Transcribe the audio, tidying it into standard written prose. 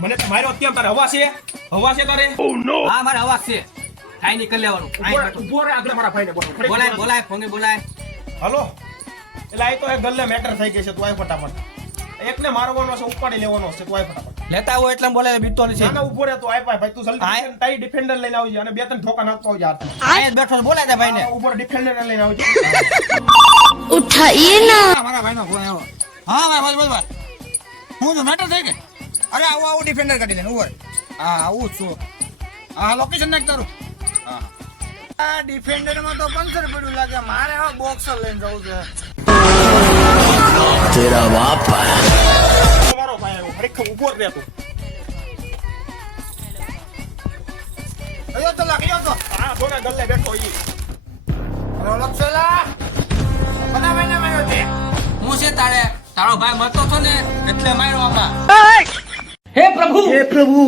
મને માર્યો કેમ? તારે હવા છે તારે? હા મારે અવાજ છે. કાઈ નહીં કરી લેવાનું. ઉભો રે આગળ મારા ભાઈને બોલાય ફોને બોલાય. હલો, એટલે આ તો એક ગલ્લે મેટર થઈ ગઈ છે. તું આય ફટાફટ. એકને મારવાનો છે, ઉપાડી લેવાનો છે. તું આય ફટાફટ. લેતા હોય એટલે બોલાય બીતો છે. ના ઉભો રે. તું આય ભાઈ, તું જલ્દી તારી ડિફેન્ડર લઈને આવજે અને બે ત્રણ ઠોકા નાખતો આવજે હાથ. આય બેઠો બોલાય દે ભાઈને. ઉભો રે, ડિફેન્ડર લઈને આવજે. उठाइए ना। મારા ભાઈનો ફોન આવ્યો. હા ભાઈ બોલ. હું તો મેટર થઈ ગઈ. અરે આવું ડિફેન્ડર કાઢી લેને ઉપર. હા આવું છું. હા લોકેશન નાખ તારું. હા આ ડિફેન્ડર માં તો પંચર પડ્યું લાગે. મારે હવે બોક્સર લઈને જવું છે. तेरा बाप મારો ભાઈ આવ્યો. ખરેખર ઉભો જ રહે તું. અયો તો લાગ્યો તો. હા બોના ગલ્લે બેઠો ઈ. અરે લક્ષલા બનાવીને માર્યો છે. હું છે તારો ભાઈ મરતો હતો ને એટલે માર્યો આમાં. हे प्रभु